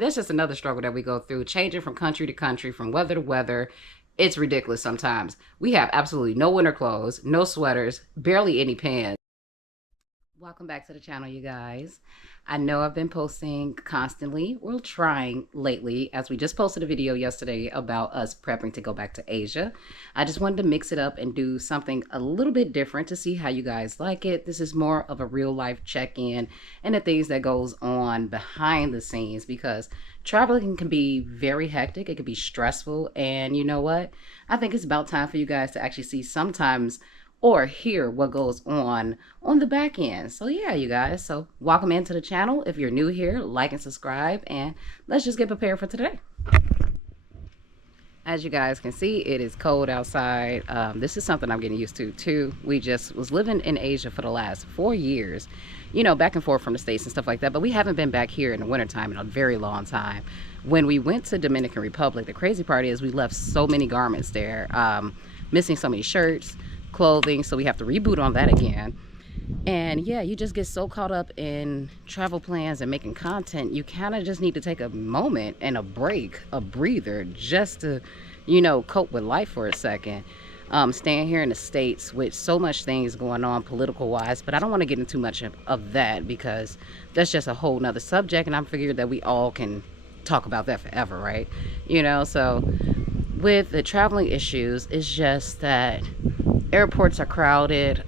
And that's just another struggle that we go through, changing from country to country, from weather to weather. It's ridiculous sometimes. We have absolutely no winter clothes, no sweaters, barely any pants. Welcome back to the channel, you guys. I know I've been posting constantly, well, trying lately, as we just posted a video yesterday about us prepping to go back to Asia. I just wanted to mix it up and do something a little bit different to see how you guys like it. This is more of a real life check-in and the things that goes on behind the scenes, because traveling can be very hectic. It can be stressful. And you know what? I think it's about time for you guys to actually see sometimes or hear what goes on the back end. So yeah, you guys, so welcome into the channel. If you're new here, like and subscribe, and let's just get prepared for today. As you guys can see, it is cold outside. This is something I'm getting used to too. We just was living in Asia for the last 4 years, you know, back and forth from the States and stuff like that, but we haven't been back here in the wintertime in a very long time. When we went to Dominican Republic, the crazy part is we left so many garments there, missing so many shirts, clothing, so we have to reboot on that again. And yeah, you just get so caught up in travel plans and making content, you kind of just need to take a moment and a break, a breather, just to, you know, cope with life for a second. Staying here in the States with so much things going on political wise, but I don't want to get into too much of that, because that's just a whole nother subject, and I'm figured that we all can talk about that forever, right? You know, so with the traveling issues, it's just that airports are crowded.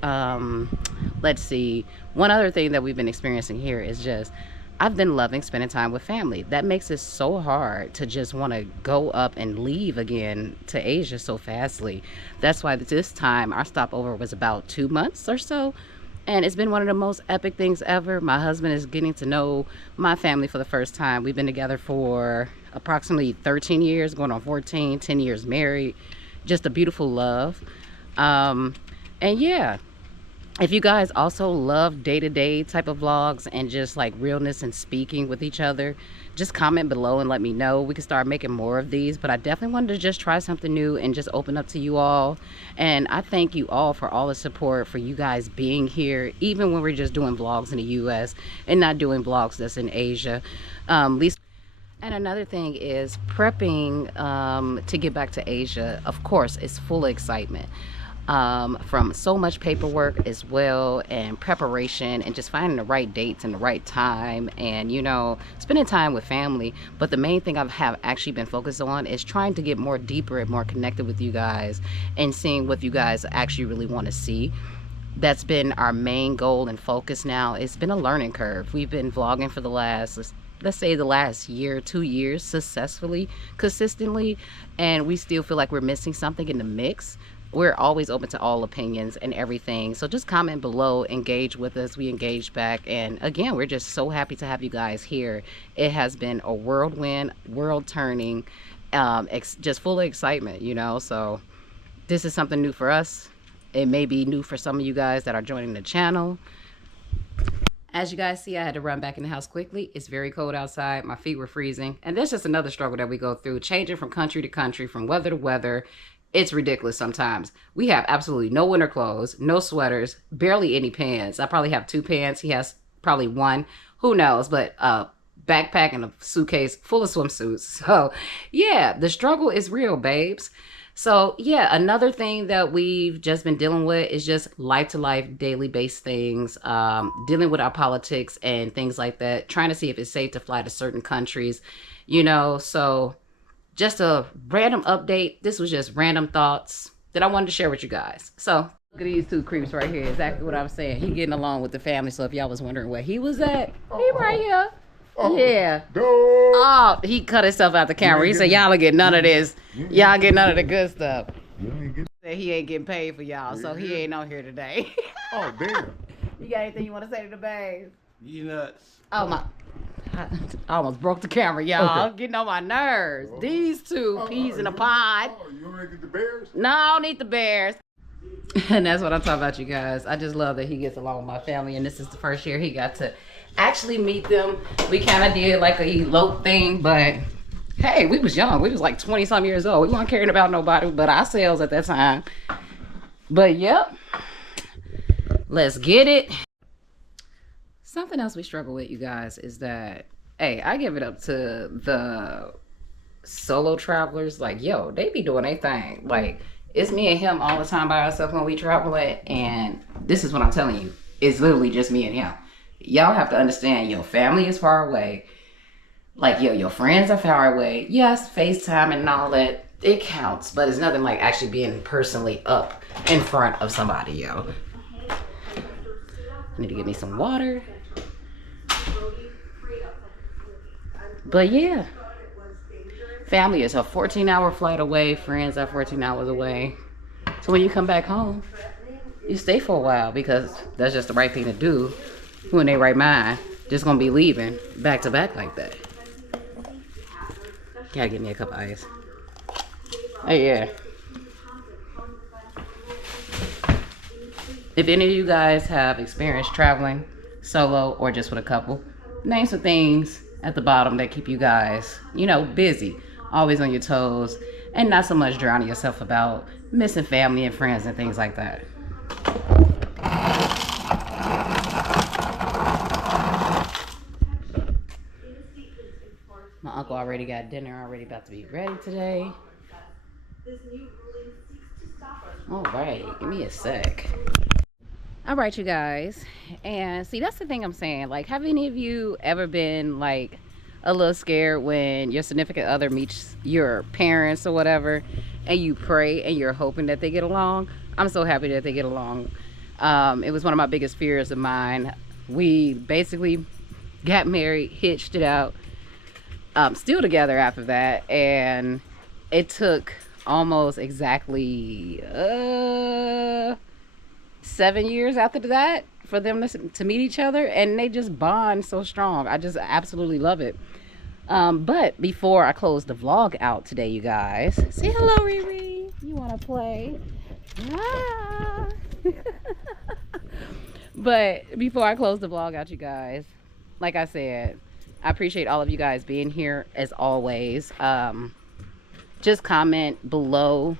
Let's see, one other thing that we've been experiencing here is just, I've been loving spending time with family. That makes it so hard to just want to go up and leave again to Asia so fastly. That's why this time our stopover was about 2 months or so, and it's been one of the most epic things ever. My husband is getting to know my family for the first time. We've been together for approximately 13 years, going on 14, 10 years married. Just a beautiful love. And yeah, if you guys also love day-to-day type of vlogs and just like realness and speaking with each other, just comment below and let me know. We can start making more of these, but I definitely wanted to just try something new and just open up to you all. And I thank you all for all the support, for you guys being here, even when we're just doing vlogs in the US and not doing vlogs that's in Asia. And another thing is prepping to get back to Asia, of course, is full of excitement. From so much paperwork as well, and preparation, and just finding the right dates and the right time, and you know, spending time with family. But the main thing I have actually been focused on is trying to get more deeper and more connected with you guys, and seeing what you guys actually really want to see. That's been our main goal and focus now. It's been a learning curve. We've been vlogging for the last, let's say the last year, 2 years successfully, consistently, and we still feel like we're missing something in the mix. We're always open to all opinions and everything, so just comment below, engage with us, we engage back. And again, we're just so happy to have you guys here. It has been a whirlwind, world turning, just full of excitement, you know. So this is something new for us. It may be new for some of you guys that are joining the channel. As you guys see, I had to run back in the house quickly. It's very cold outside. My feet were freezing. And that's just another struggle that we go through, changing from country to country, from weather to weather. It's ridiculous sometimes. We have absolutely no winter clothes, no sweaters, barely any pants. I probably have 2 pants. He has probably 1. Who knows? But backpack and a suitcase full of swimsuits. So yeah, the struggle is real, babes. So yeah, another thing that we've just been dealing with is just life-to-life, daily-based things, dealing with our politics and things like that, trying to see if it's safe to fly to certain countries, you know. So just a random update. This was just random thoughts that I wanted to share with you guys. So look at these 2 creeps right here. Exactly what I was saying. He getting along with the family. So if y'all was wondering where he was at, he right here. Yeah. Oh, he cut himself out the camera. He said, y'all don't get none of this. Y'all get none of the good stuff. He ain't getting paid for y'all, so he ain't on here today. Oh, damn. You got anything you want to say to the babes? You nuts. Oh, my. I almost broke the camera, y'all. Okay. Getting on my nerves. These 2 peas in a pod. Oh, you want to get the bears? No, I don't need the bears. And that's what I'm talking about, you guys. I just love that he gets along with my family, and this is the first year he got to actually meet them. We kind of did like a elope thing, but hey, we was young. We was like 20-some years old. We weren't caring about nobody but ourselves at that time. But yep, let's get it. Something else we struggle with, you guys, is that Hey, I give it up to the solo travelers. Like, yo, they be doing their thing. Like, it's me and him all the time by ourselves when we traveling, and this is what I'm telling you. It's literally just me and him. Y'all have to understand, your family is far away. Like, yo, your friends are far away. Yes, FaceTime and all that, it counts, but it's nothing like actually being personally up in front of somebody, yo. I need to get me some water. But yeah, family is a 14-hour flight away. Friends are 14 hours away. So when you come back home, you stay for a while because that's just the right thing to do. Who in their right mind just gonna be leaving back to back like that? Gotta get me a cup of ice. Oh yeah. If any of you guys have experienced traveling solo or just with a couple, name some things at the bottom that keep you guys, you know, busy, always on your toes, and not so much drowning yourself about missing family and friends and things like that. My uncle already got dinner already about to be ready today. All right, give me a sec. All right, you guys, and see, that's the thing I'm saying. Like, have any of you ever been like a little scared when your significant other meets your parents or whatever, and you pray and you're hoping that they get along? I'm so happy that they get along. It was one of my biggest fears of mine. We basically got married, hitched it out, still together after that, and it took almost exactly 7 years after that for them to meet each other, and they just bond so strong. I just absolutely love it. But before I close the vlog out today, you guys, say hello, Riri. You want to play? Ah. But before I close the vlog out, you guys, like I said, I appreciate all of you guys being here as always. Just comment below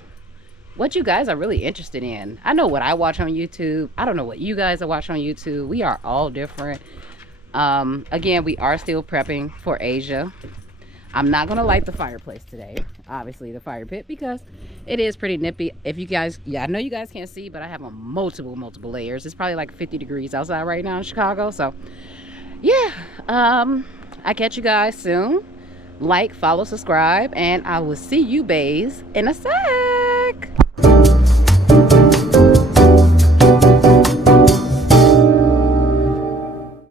what you guys are really interested in. I know what I watch on YouTube. I don't know what you guys are watching on YouTube. We are all different. Again, we are still prepping for Asia. I'm not gonna light the fireplace today, obviously the fire pit, because it is pretty nippy. If you guys, yeah, I know you guys can't see, but I have on multiple layers. It's probably like 50 degrees outside right now in Chicago. So yeah, I catch you guys soon. Like, follow, subscribe, and I will see you bays in a sec.